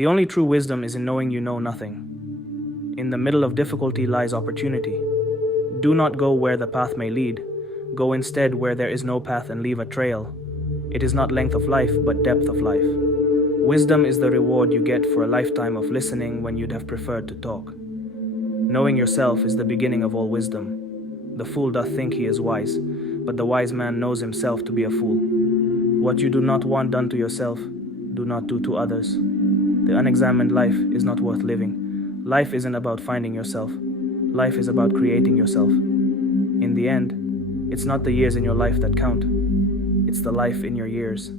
The only true wisdom is in knowing you know nothing. In the middle of difficulty lies opportunity. Do not go where the path may lead. Go instead where there is no path and leave a trail. It is not length of life, but depth of life. Wisdom is the reward you get for a lifetime of listening when you'd have preferred to talk. Knowing yourself is the beginning of all wisdom. The fool doth think he is wise, but the wise man knows himself to be a fool. What you do not want done to yourself, do not do to others. The unexamined life is not worth living. Life isn't about finding yourself. Life is about creating yourself. In the end, it's not the years in your life that count. It's the life in your years.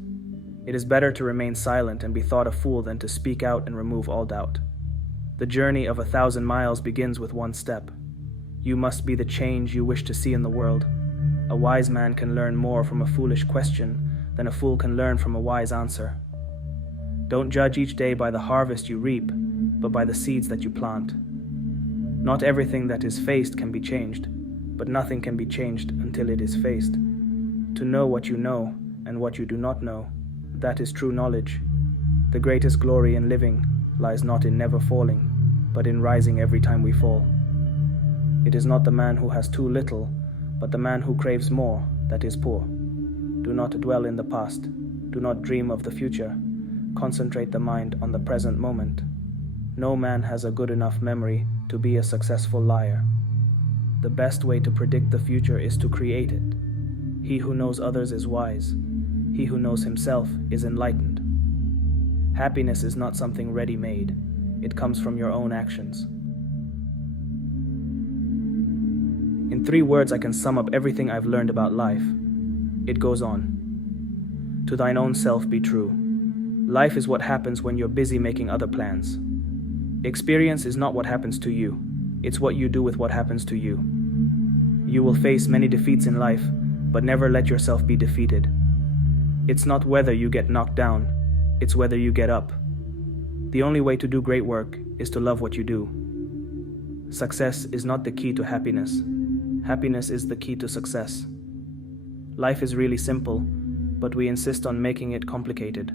It is better to remain silent and be thought a fool than to speak out and remove all doubt. The journey of 1,000 miles begins with one step. You must be the change you wish to see in the world. A wise man can learn more from a foolish question than a fool can learn from a wise answer. Don't judge each day by the harvest you reap, but by the seeds that you plant. Not everything that is faced can be changed, but nothing can be changed until it is faced. To know what you know and what you do not know, that is true knowledge. The greatest glory in living lies not in never falling, but in rising every time we fall. It is not the man who has too little, but the man who craves more that is poor. Do not dwell in the past. Do not dream of the future. Concentrate the mind on the present moment. No man has a good enough memory to be a successful liar. The best way to predict the future is to create it. He who knows others is wise. He who knows himself is enlightened. Happiness is not something ready-made. It comes from your own actions. In 3 words, I can sum up everything I've learned about life. It goes on. To thine own self be true. Life is what happens when you're busy making other plans. Experience is not what happens to you. It's what you do with what happens to you. You will face many defeats in life, but never let yourself be defeated. It's not whether you get knocked down, it's whether you get up. The only way to do great work is to love what you do. Success is not the key to happiness. Happiness is the key to success. Life is really simple, but we insist on making it complicated.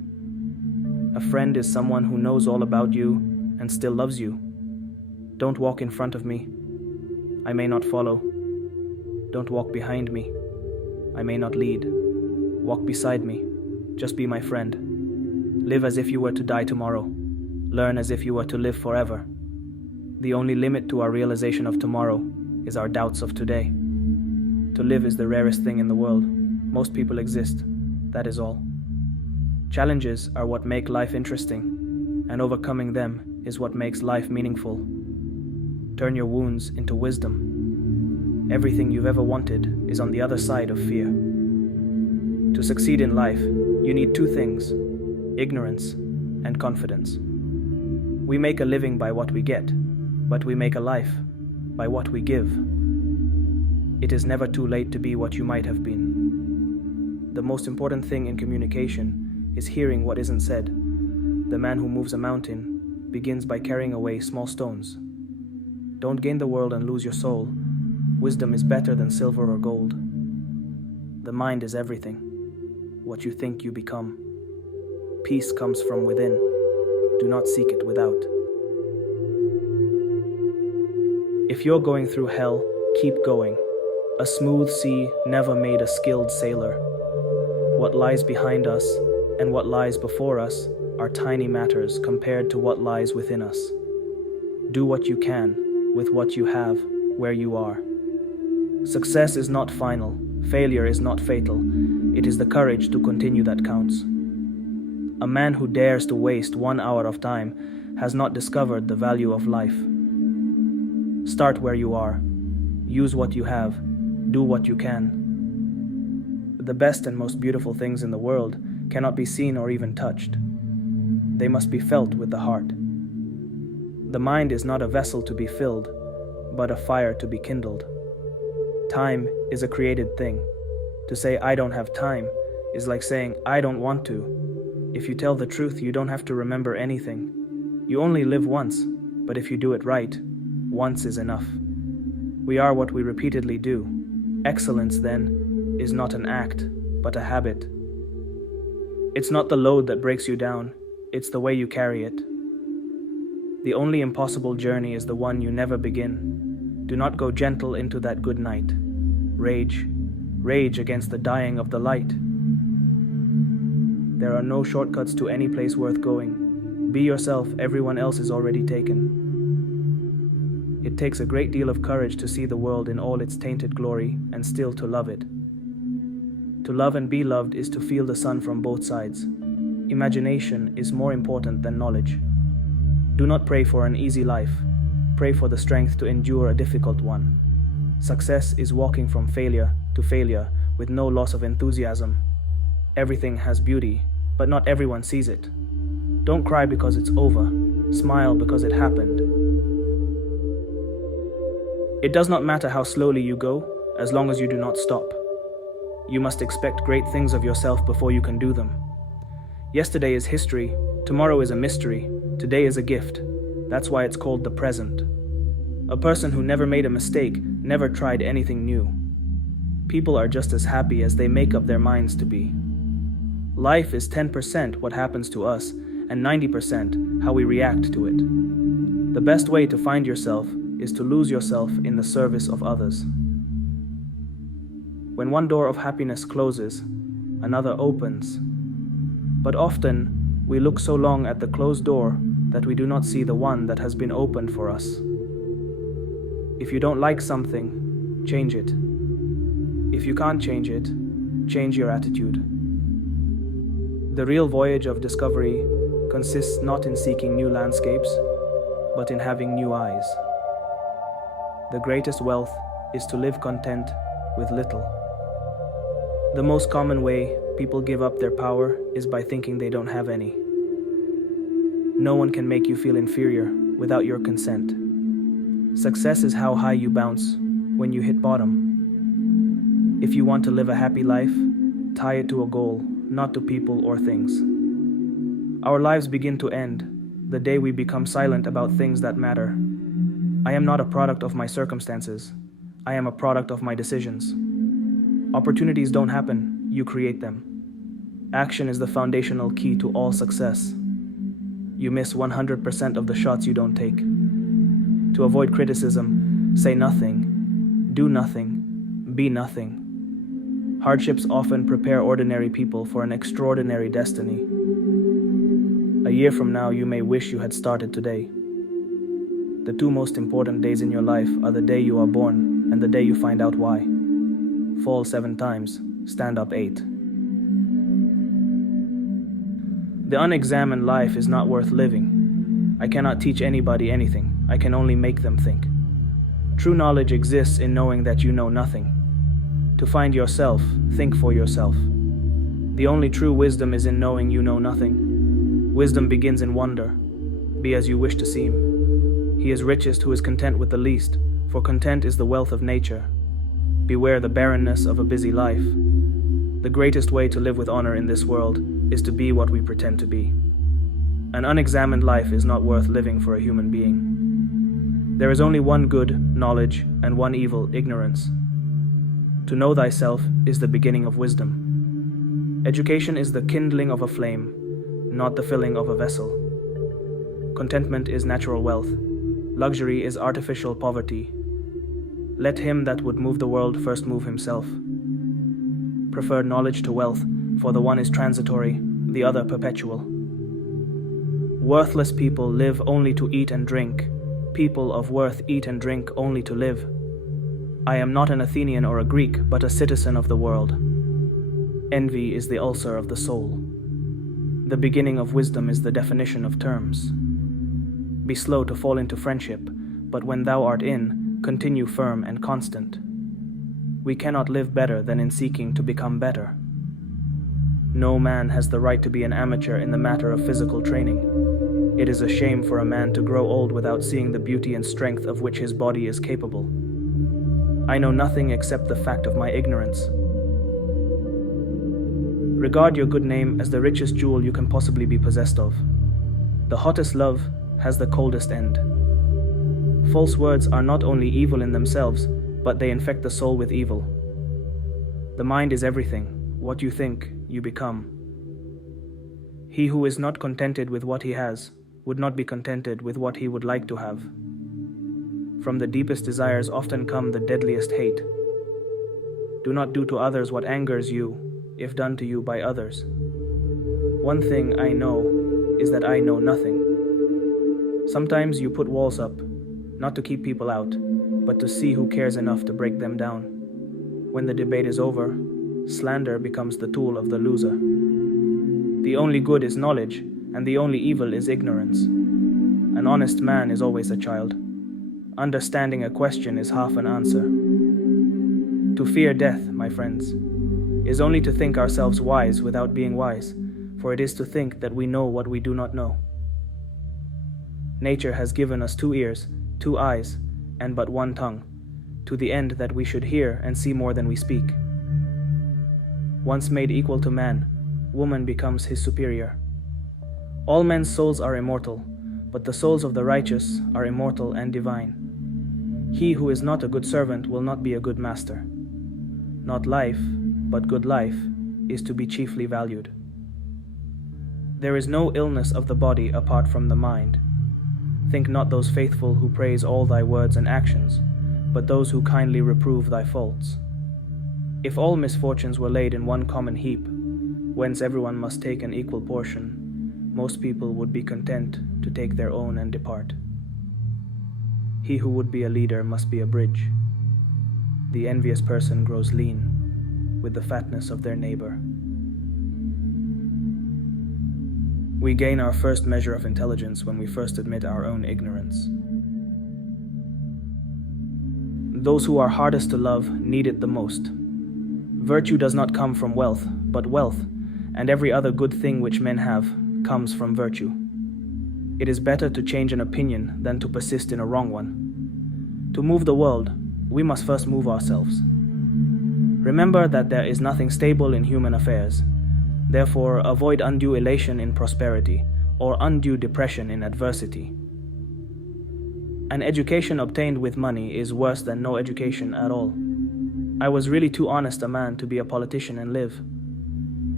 A friend is someone who knows all about you and still loves you. Don't walk in front of me. I may not follow. Don't walk behind me. I may not lead. Walk beside me. Just be my friend. Live as if you were to die tomorrow. Learn as if you were to live forever. The only limit to our realization of tomorrow is our doubts of today. To live is the rarest thing in the world. Most people exist. That is all. Challenges are what make life interesting, and overcoming them is what makes life meaningful. Turn your wounds into wisdom. Everything you've ever wanted is on the other side of fear. To succeed in life, you need 2 things: ignorance and confidence. We make a living by what we get, but we make a life by what we give. It is never too late to be what you might have been. The most important thing in communication is hearing what isn't said. The man who moves a mountain begins by carrying away small stones. Don't gain the world and lose your soul. Wisdom is better than silver or gold. The mind is everything. What you think you become. Peace comes from within. Do not seek it without. If you're going through hell, keep going. A smooth sea never made a skilled sailor. What lies behind us and what lies before us are tiny matters compared to what lies within us. Do what you can with what you have where you are. Success is not final. Failure is not fatal. It is the courage to continue that counts. A man who dares to waste 1 hour of time has not discovered the value of life. Start where you are. Use what you have. Do what you can. The best and most beautiful things in the world cannot be seen or even touched. They must be felt with the heart. The mind is not a vessel to be filled, but a fire to be kindled. Time is a created thing. To say I don't have time is like saying I don't want to. If you tell the truth, you don't have to remember anything. You only live once, but if you do it right, once is enough. We are what we repeatedly do. Excellence, then, is not an act, but a habit. It's not the load that breaks you down, it's the way you carry it. The only impossible journey is the one you never begin. Do not go gentle into that good night. Rage, rage against the dying of the light. There are no shortcuts to any place worth going. Be yourself, everyone else is already taken. It takes a great deal of courage to see the world in all its tainted glory and still to love it. To love and be loved is to feel the sun from both sides. Imagination is more important than knowledge. Do not pray for an easy life. Pray for the strength to endure a difficult one. Success is walking from failure to failure with no loss of enthusiasm. Everything has beauty, but not everyone sees it. Don't cry because it's over. Smile because it happened. It does not matter how slowly you go, as long as you do not stop. You must expect great things of yourself before you can do them. Yesterday is history, tomorrow is a mystery, today is a gift. That's why it's called the present. A person who never made a mistake never tried anything new. People are just as happy as they make up their minds to be. Life is 10% what happens to us and 90% how we react to it. The best way to find yourself is to lose yourself in the service of others. When one door of happiness closes, another opens. But often, we look so long at the closed door that we do not see the one that has been opened for us. If you don't like something, change it. If you can't change it, change your attitude. The real voyage of discovery consists not in seeking new landscapes, but in having new eyes. The greatest wealth is to live content with little. The most common way people give up their power is by thinking they don't have any. No one can make you feel inferior without your consent. Success is how high you bounce when you hit bottom. If you want to live a happy life, tie it to a goal, not to people or things. Our lives begin to end the day we become silent about things that matter. I am not a product of my circumstances. I am a product of my decisions. Opportunities don't happen, you create them. Action is the foundational key to all success. You miss 100% of the shots you don't take. To avoid criticism, say nothing, do nothing, be nothing. Hardships often prepare ordinary people for an extraordinary destiny. A year from now, you may wish you had started today. The two most important days in your life are the day you are born and the day you find out why. Fall 7 times, stand up 8. The unexamined life is not worth living. I cannot teach anybody anything. I can only make them think. True knowledge exists in knowing that you know nothing. To find yourself, think for yourself. The only true wisdom is in knowing you know nothing. Wisdom begins in wonder. Be as you wish to seem. He is richest who is content with the least, for content is the wealth of nature. Beware the barrenness of a busy life. The greatest way to live with honor in this world is to be what we pretend to be. An unexamined life is not worth living for a human being. There is only one good, knowledge, and one evil, ignorance. To know thyself is the beginning of wisdom. Education is the kindling of a flame, not the filling of a vessel. Contentment is natural wealth. Luxury is artificial poverty. Let him that would move the world first move himself. Prefer knowledge to wealth, for the one is transitory, the other perpetual. Worthless people live only to eat and drink. People of worth eat and drink only to live. I am not an Athenian or a Greek, but a citizen of the world. Envy is the ulcer of the soul. The beginning of wisdom is the definition of terms. Be slow to fall into friendship, but when thou art in, continue firm and constant. We cannot live better than in seeking to become better. No man has the right to be an amateur in the matter of physical training. It is a shame for a man to grow old without seeing the beauty and strength of which his body is capable. I know nothing except the fact of my ignorance. Regard your good name as the richest jewel you can possibly be possessed of. The hottest love has the coldest end. False words are not only evil in themselves, but they infect the soul with evil. The mind is everything. What you think, you become. He who is not contented with what he has would not be contented with what he would like to have. From the deepest desires often come the deadliest hate. Do not do to others what angers you, if done to you by others. One thing I know is that I know nothing. Sometimes you put walls up, not to keep people out, but to see who cares enough to break them down. When the debate is over, slander becomes the tool of the loser. The only good is knowledge, and the only evil is ignorance. An honest man is always a child. Understanding a question is half an answer. To fear death, my friends, is only to think ourselves wise without being wise, for it is to think that we know what we do not know. Nature has given us 2 ears, 2 eyes, and but 1 tongue, to the end that we should hear and see more than we speak. Once made equal to man, woman becomes his superior. All men's souls are immortal, but the souls of the righteous are immortal and divine. He who is not a good servant will not be a good master. Not life, but good life, is to be chiefly valued. There is no illness of the body apart from the mind. Think not those faithful who praise all thy words and actions, but those who kindly reprove thy faults. If all misfortunes were laid in one common heap, whence everyone must take an equal portion, most people would be content to take their own and depart. He who would be a leader must be a bridge. The envious person grows lean with the fatness of their neighbor. We gain our first measure of intelligence when we first admit our own ignorance. Those who are hardest to love need it the most. Virtue does not come from wealth, but wealth, and every other good thing which men have, comes from virtue. It is better to change an opinion than to persist in a wrong one. To move the world, we must first move ourselves. Remember that there is nothing stable in human affairs. Therefore, avoid undue elation in prosperity, or undue depression in adversity. An education obtained with money is worse than no education at all. I was really too honest a man to be a politician and live.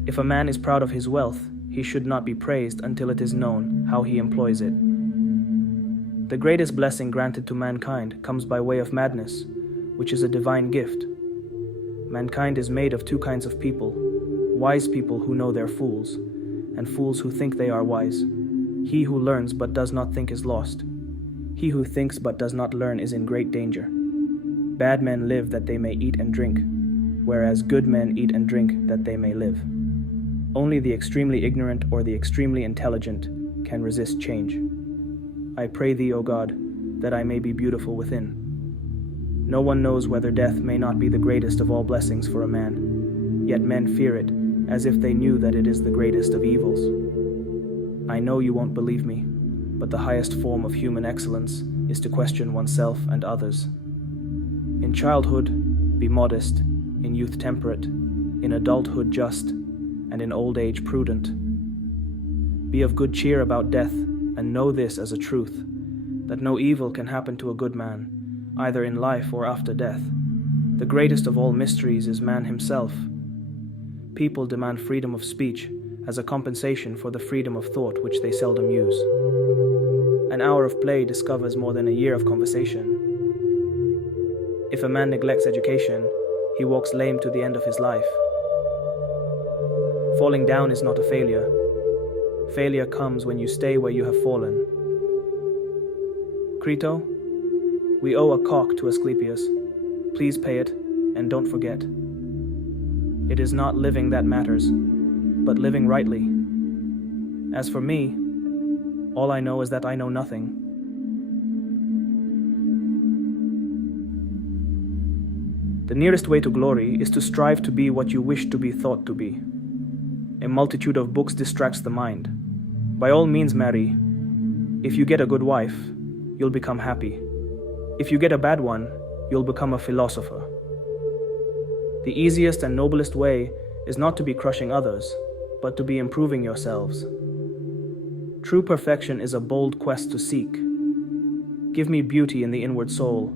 If a man is proud of his wealth, he should not be praised until it is known how he employs it. The greatest blessing granted to mankind comes by way of madness, which is a divine gift. Mankind is made of 2 kinds of people: wise people who know they're fools, and fools who think they are wise. He who learns but does not think is lost. He who thinks but does not learn is in great danger. Bad men live that they may eat and drink, whereas good men eat and drink that they may live. Only the extremely ignorant or the extremely intelligent can resist change. I pray thee, O God, that I may be beautiful within. No one knows whether death may not be the greatest of all blessings for a man, yet men fear it, as if they knew that it is the greatest of evils. I know you won't believe me, but the highest form of human excellence is to question oneself and others. In childhood, be modest; in youth, temperate; in adulthood, just; and in old age, prudent. Be of good cheer about death, and know this as a truth, that no evil can happen to a good man, either in life or after death. The greatest of all mysteries is man himself. People demand freedom of speech as a compensation for the freedom of thought which they seldom use. An hour of play discovers more than a year of conversation. If a man neglects education, he walks lame to the end of his life. Falling down is not a failure. Failure comes when you stay where you have fallen. Crito, we owe a cock to Asclepius. Please pay it, and don't forget. It is not living that matters, but living rightly. As for me, all I know is that I know nothing. The nearest way to glory is to strive to be what you wish to be thought to be. A multitude of books distracts the mind. By all means marry. If you get a good wife, you'll become happy. If you get a bad one, you'll become a philosopher. The easiest and noblest way is not to be crushing others, but to be improving yourselves. True perfection is a bold quest to seek. Give me beauty in the inward soul.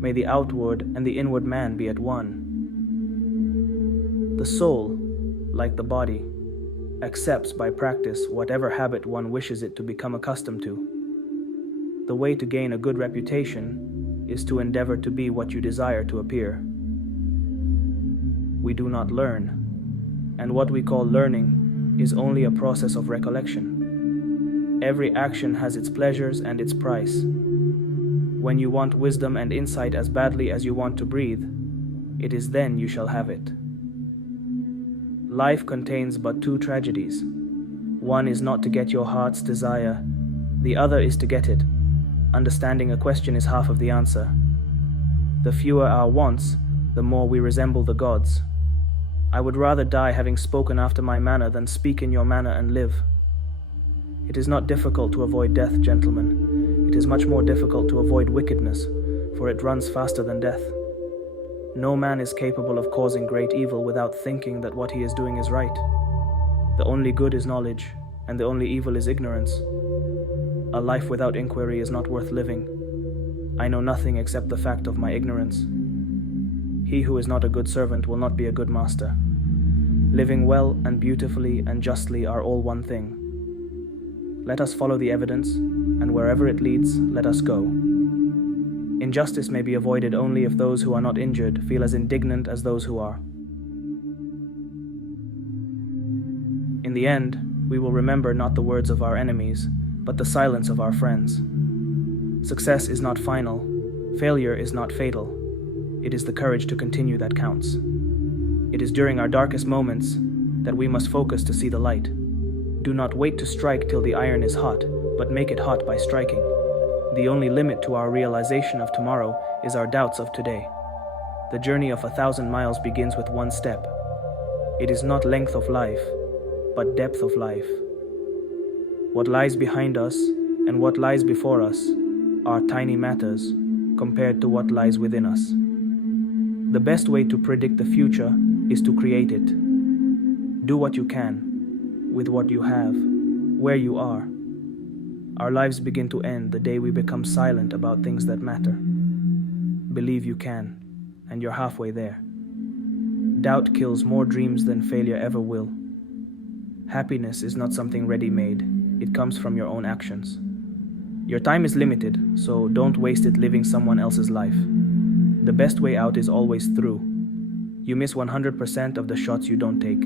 May the outward and the inward man be at one. The soul, like the body, accepts by practice whatever habit one wishes it to become accustomed to. The way to gain a good reputation is to endeavor to be what you desire to appear. We do not learn, and what we call learning is only a process of recollection. Every action has its pleasures and its price. When you want wisdom and insight as badly as you want to breathe, it is then you shall have it. Life contains but two tragedies. One is not to get your heart's desire, the other is to get it. Understanding a question is half of the answer. The fewer our wants, the more we resemble the gods. I would rather die having spoken after my manner than speak in your manner and live. It is not difficult to avoid death, gentlemen. It is much more difficult to avoid wickedness, for it runs faster than death. No man is capable of causing great evil without thinking that what he is doing is right. The only good is knowledge, and the only evil is ignorance. A life without inquiry is not worth living. I know nothing except the fact of my ignorance. He who is not a good servant will not be a good master. Living well and beautifully and justly are all one thing. Let us follow the evidence, and wherever it leads, let us go. Injustice may be avoided only if those who are not injured feel as indignant as those who are. In the end, we will remember not the words of our enemies, but the silence of our friends. Success is not final. Failure is not fatal. It is the courage to continue that counts. It is during our darkest moments that we must focus to see the light. Do not wait to strike till the iron is hot, but make it hot by striking. The only limit to our realization of tomorrow is our doubts of today. The journey of 1,000 miles begins with one step. It is not length of life, but depth of life. What lies behind us and what lies before us are tiny matters compared to what lies within us. The best way to predict the future is to create it. Do what you can, with what you have, where you are. Our lives begin to end the day we become silent about things that matter. Believe you can, and you're halfway there. Doubt kills more dreams than failure ever will. Happiness is not something ready-made. It comes from your own actions. Your time is limited, so don't waste it living someone else's life. The best way out is always through. You miss 100% of the shots you don't take.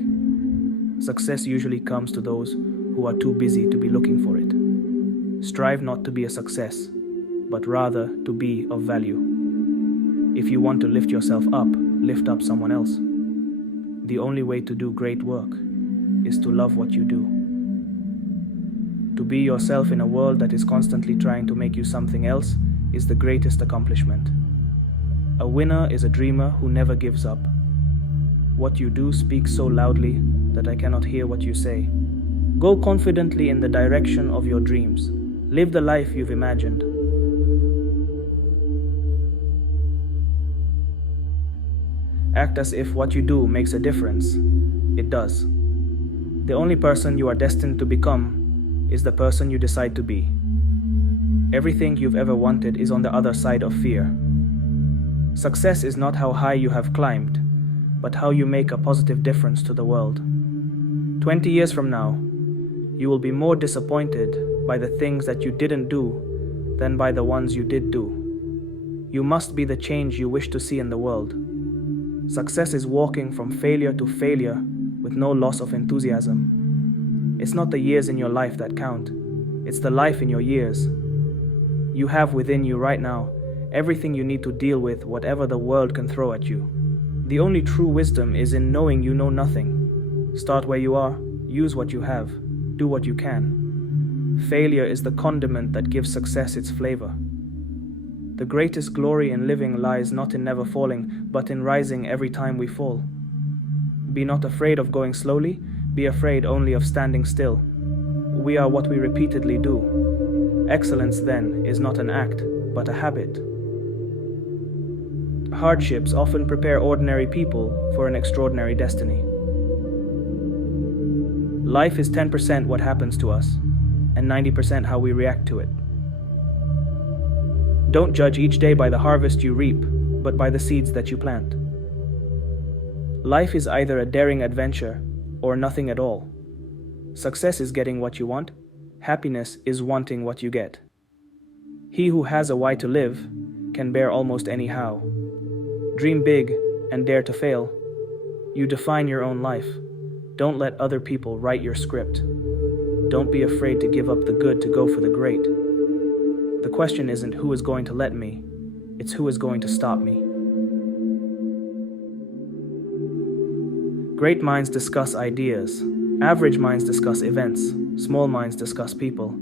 Success usually comes to those who are too busy to be looking for it. Strive not to be a success, but rather to be of value. If you want to lift yourself up, lift up someone else. The only way to do great work is to love what you do. To be yourself in a world that is constantly trying to make you something else is the greatest accomplishment. A winner is a dreamer who never gives up. What you do speaks so loudly that I cannot hear what you say. Go confidently in the direction of your dreams. Live the life you've imagined. Act as if what you do makes a difference. It does. The only person you are destined to become is the person you decide to be. Everything you've ever wanted is on the other side of fear. Success is not how high you have climbed, but how you make a positive difference to the world. 20 years from now, you will be more disappointed by the things that you didn't do than by the ones you did do. You must be the change you wish to see in the world. Success is walking from failure to failure with no loss of enthusiasm. It's not the years in your life that count. It's the life in your years. You have within you right now everything you need to deal with whatever the world can throw at you. The only true wisdom is in knowing you know nothing. Start where you are, use what you have, do what you can. Failure is the condiment that gives success its flavor. The greatest glory in living lies not in never falling, but in rising every time we fall. Be not afraid of going slowly, be afraid only of standing still. We are what we repeatedly do. Excellence, then, is not an act, but a habit. Hardships often prepare ordinary people for an extraordinary destiny. Life is 10% what happens to us, and 90% how we react to it. Don't judge each day by the harvest you reap, but by the seeds that you plant. Life is either a daring adventure or nothing at all. Success is getting what you want. Happiness is wanting what you get. He who has a why to live can bear almost any how. Dream big and dare to fail. You define your own life. Don't let other people write your script. Don't be afraid to give up the good to go for the great. The question isn't who is going to let me, it's who is going to stop me. Great minds discuss ideas. Average minds discuss events. Small minds discuss people.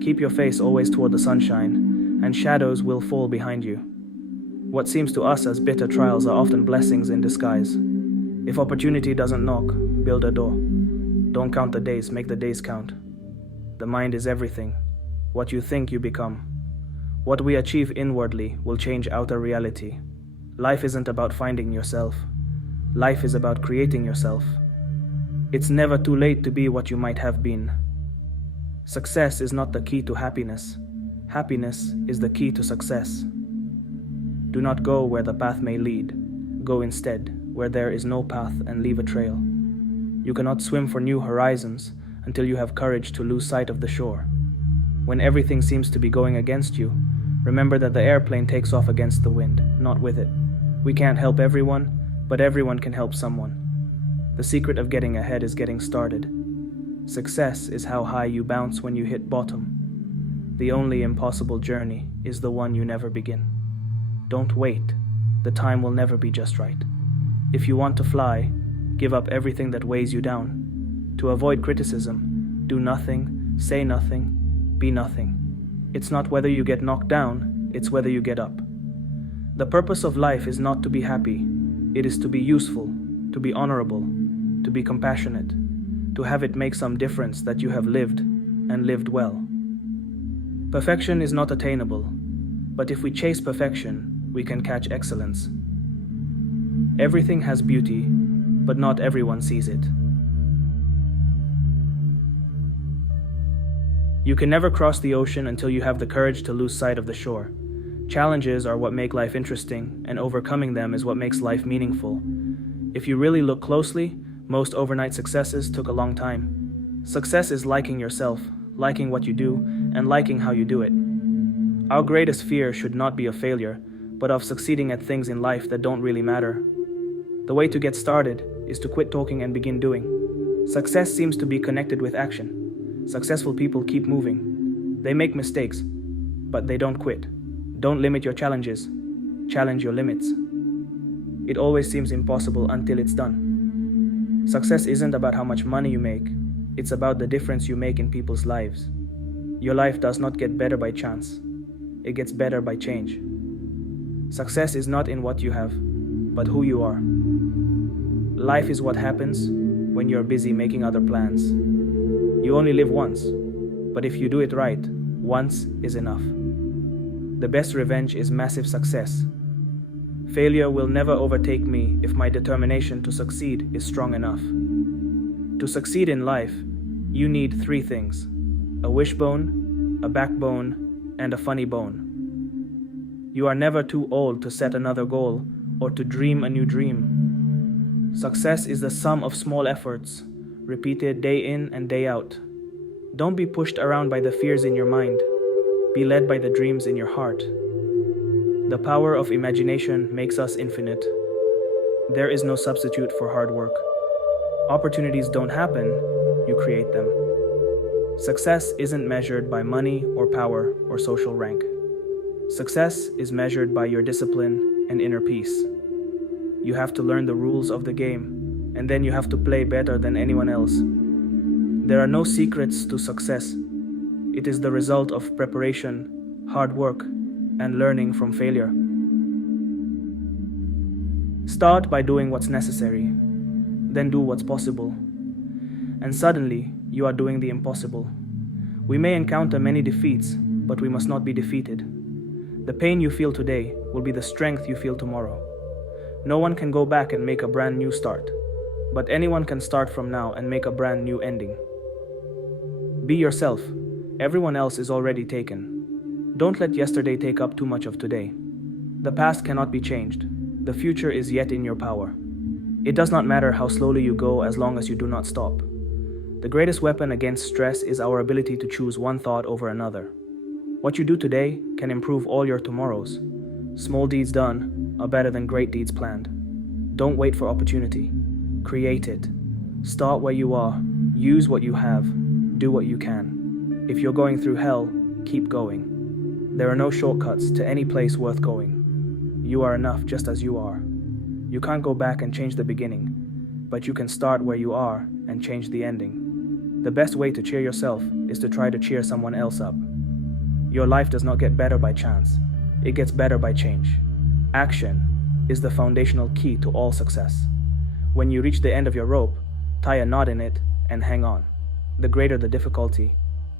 Keep your face always toward the sunshine, and shadows will fall behind you. What seems to us as bitter trials are often blessings in disguise. If opportunity doesn't knock, build a door. Don't count the days, make the days count. The mind is everything. What you think, you become. What we achieve inwardly will change outer reality. Life isn't about finding yourself. Life is about creating yourself. It's never too late to be what you might have been. Success is not the key to happiness. Happiness is the key to success. Do not go where the path may lead. Go instead where there is no path and leave a trail. You cannot swim for new horizons until you have courage to lose sight of the shore. When everything seems to be going against you, remember that the airplane takes off against the wind, not with it. We can't help everyone, but everyone can help someone. The secret of getting ahead is getting started. Success is how high you bounce when you hit bottom. The only impossible journey is the one you never begin. Don't wait. The time will never be just right. If you want to fly, give up everything that weighs you down. To avoid criticism, do nothing, say nothing, be nothing. It's not whether you get knocked down, it's whether you get up. The purpose of life is not to be happy. It is to be useful, to be honorable, to be compassionate, to have it make some difference that you have lived, and lived well. Perfection is not attainable, but if we chase perfection, we can catch excellence. Everything has beauty, but not everyone sees it. You can never cross the ocean until you have the courage to lose sight of the shore. Challenges are what make life interesting, and overcoming them is what makes life meaningful. If you really look closely, most overnight successes took a long time. Success is liking yourself, liking what you do, and liking how you do it. Our greatest fear should not be of failure, but of succeeding at things in life that don't really matter. The way to get started is to quit talking and begin doing. Success seems to be connected with action. Successful people keep moving. They make mistakes, but they don't quit. Don't limit your challenges. Challenge your limits. It always seems impossible until it's done. Success isn't about how much money you make. It's about the difference you make in people's lives. Your life does not get better by chance. It gets better by change. Success is not in what you have, but who you are. Life is what happens when you're busy making other plans. You only live once, but if you do it right, once is enough. The best revenge is massive success. Failure will never overtake me if my determination to succeed is strong enough. To succeed in life, you need 3 things: a wishbone, a backbone, and a funny bone. You are never too old to set another goal or to dream a new dream. Success is the sum of small efforts, repeated day in and day out. Don't be pushed around by the fears in your mind. Be led by the dreams in your heart. The power of imagination makes us infinite. There is no substitute for hard work. Opportunities don't happen, you create them. Success isn't measured by money or power or social rank. Success is measured by your discipline and inner peace. You have to learn the rules of the game, and then you have to play better than anyone else. There are no secrets to success. It is the result of preparation, hard work, and learning from failure. Start by doing what's necessary, then do what's possible. And suddenly, you are doing the impossible. We may encounter many defeats, but we must not be defeated. The pain you feel today will be the strength you feel tomorrow. No one can go back and make a brand new start, but anyone can start from now and make a brand new ending. Be yourself. Everyone else is already taken. Don't let yesterday take up too much of today. The past cannot be changed. The future is yet in your power. It does not matter how slowly you go as long as you do not stop. The greatest weapon against stress is our ability to choose one thought over another. What you do today can improve all your tomorrows. Small deeds done are better than great deeds planned. Don't wait for opportunity. Create it. Start where you are. Use what you have. Do what you can. If you're going through hell, keep going. There are no shortcuts to any place worth going. You are enough just as you are. You can't go back and change the beginning, but you can start where you are and change the ending. The best way to cheer yourself is to try to cheer someone else up. Your life does not get better by chance. It gets better by change. Action is the foundational key to all success. When you reach the end of your rope, tie a knot in it and hang on. The greater the difficulty,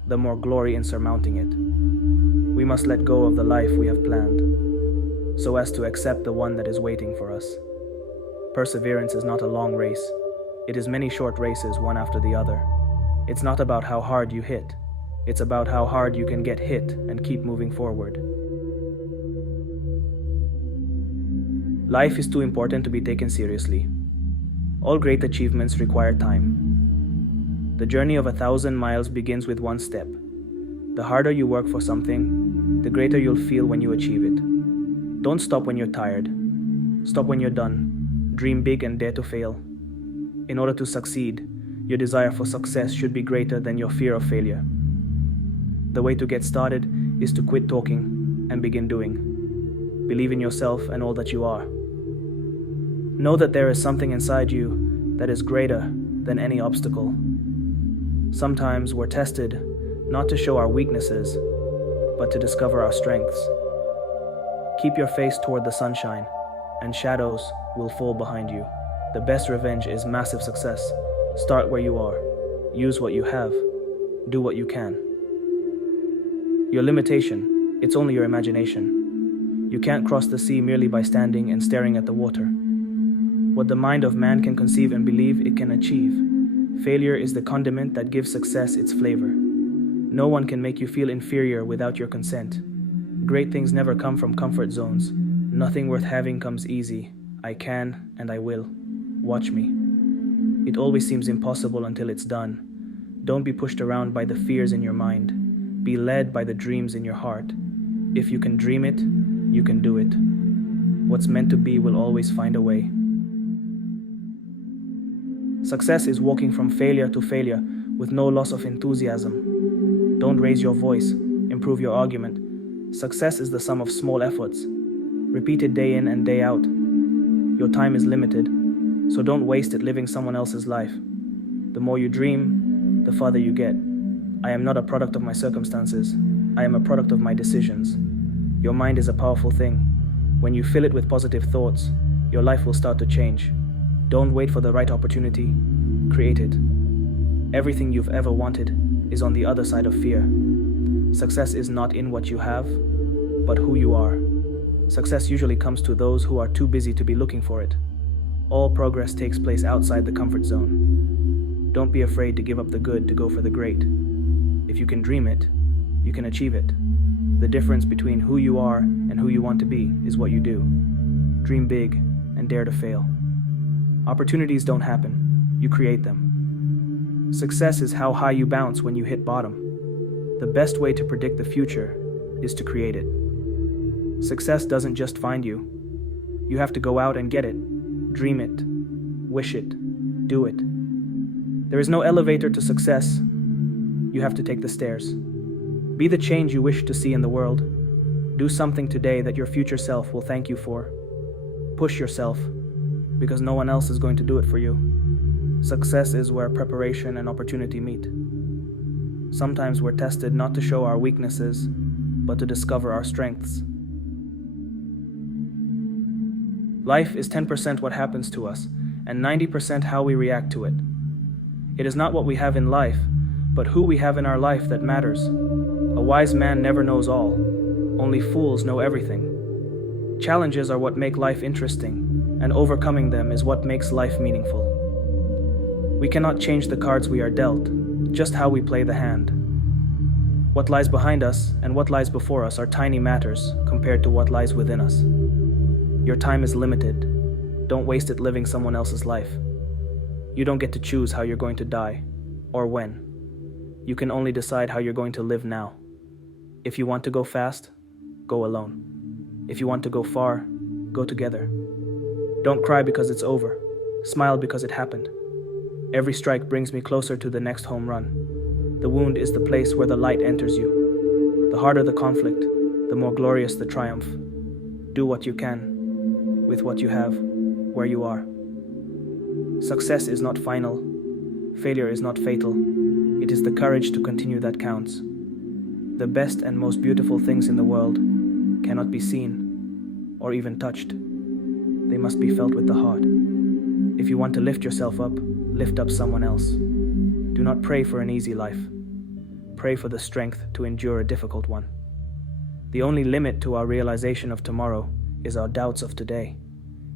the more glory in surmounting it. We must let go of the life we have planned, so as to accept the one that is waiting for us. Perseverance is not a long race. It is many short races, one after the other. It's not about how hard you hit. It's about how hard you can get hit and keep moving forward. Life is too important to be taken seriously. All great achievements require time. The journey of 1,000 miles begins with one step. The harder you work for something, the greater you'll feel when you achieve it. Don't stop when you're tired. Stop when you're done. Dream big and dare to fail. In order to succeed, your desire for success should be greater than your fear of failure. The way to get started is to quit talking and begin doing. Believe in yourself and all that you are. Know that there is something inside you that is greater than any obstacle. Sometimes we're tested not to show our weaknesses, but to discover our strengths. Keep your face toward the sunshine, and shadows will fall behind you. The best revenge is massive success. Start where you are. Use what you have. Do what you can. Your limitation, it's only your imagination. You can't cross the sea merely by standing and staring at the water. What the mind of man can conceive and believe, it can achieve. Failure is the condiment that gives success its flavor. No one can make you feel inferior without your consent. Great things never come from comfort zones. Nothing worth having comes easy. I can and I will. Watch me. It always seems impossible until it's done. Don't be pushed around by the fears in your mind. Be led by the dreams in your heart. If you can dream it, you can do it. What's meant to be will always find a way. Success is walking from failure to failure with no loss of enthusiasm. Don't raise your voice, improve your argument. Success is the sum of small efforts, repeated day in and day out. Your time is limited, so don't waste it living someone else's life. The more you dream, the farther you get. I am not a product of my circumstances. I am a product of my decisions. Your mind is a powerful thing. When you fill it with positive thoughts, your life will start to change. Don't wait for the right opportunity. Create it. Everything you've ever wanted is on the other side of fear. Success is not in what you have, but who you are. Success usually comes to those who are too busy to be looking for it. All progress takes place outside the comfort zone. Don't be afraid to give up the good to go for the great. If you can dream it, you can achieve it. The difference between who you are and who you want to be is what you do. Dream big and dare to fail. Opportunities don't happen, you create them. Success is how high you bounce when you hit bottom. The best way to predict the future is to create it. Success doesn't just find you. You have to go out and get it. Dream it. Wish it. Do it. There is no elevator to success. You have to take the stairs. Be the change you wish to see in the world. Do something today that your future self will thank you for. Push yourself, because no one else is going to do it for you. Success is where preparation and opportunity meet. Sometimes we're tested not to show our weaknesses, but to discover our strengths. Life is 10% what happens to us, and 90% how we react to it. It is not what we have in life, but who we have in our life that matters. A wise man never knows all. Only fools know everything. Challenges are what make life interesting, and overcoming them is what makes life meaningful. We cannot change the cards we are dealt, just how we play the hand. What lies behind us and what lies before us are tiny matters compared to what lies within us. Your time is limited. Don't waste it living someone else's life. You don't get to choose how you're going to die. or when. You can only decide how you're going to live now. If you want to go fast, go alone. If you want to go far, go together. Don't cry because it's over. Smile because it happened. Every strike brings me closer to the next home run. The wound is the place where the light enters you. The harder the conflict, the more glorious the triumph. Do what you can, with what you have, where you are. Success is not final. Failure is not fatal. It is the courage to continue that counts. The best and most beautiful things in the world cannot be seen or even touched. They must be felt with the heart. If you want to lift yourself up, lift up someone else. Do not pray for an easy life. Pray for the strength to endure a difficult one. The only limit to our realization of tomorrow is our doubts of today.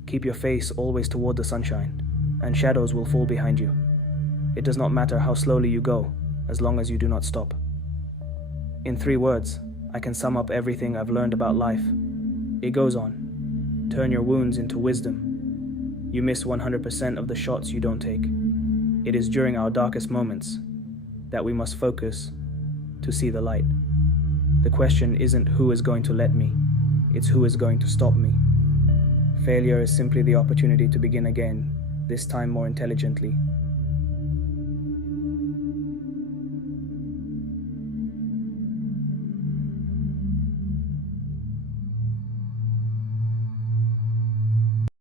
Keep your face always toward the sunshine, and shadows will fall behind you. It does not matter how slowly you go, as long as you do not stop. In 3 words, I can sum up everything I've learned about life. It goes on. Turn your wounds into wisdom. You miss 100% of the shots you don't take. It is during our darkest moments that we must focus to see the light. The question isn't who is going to let me, it's who is going to stop me. Failure is simply the opportunity to begin again, this time more intelligently.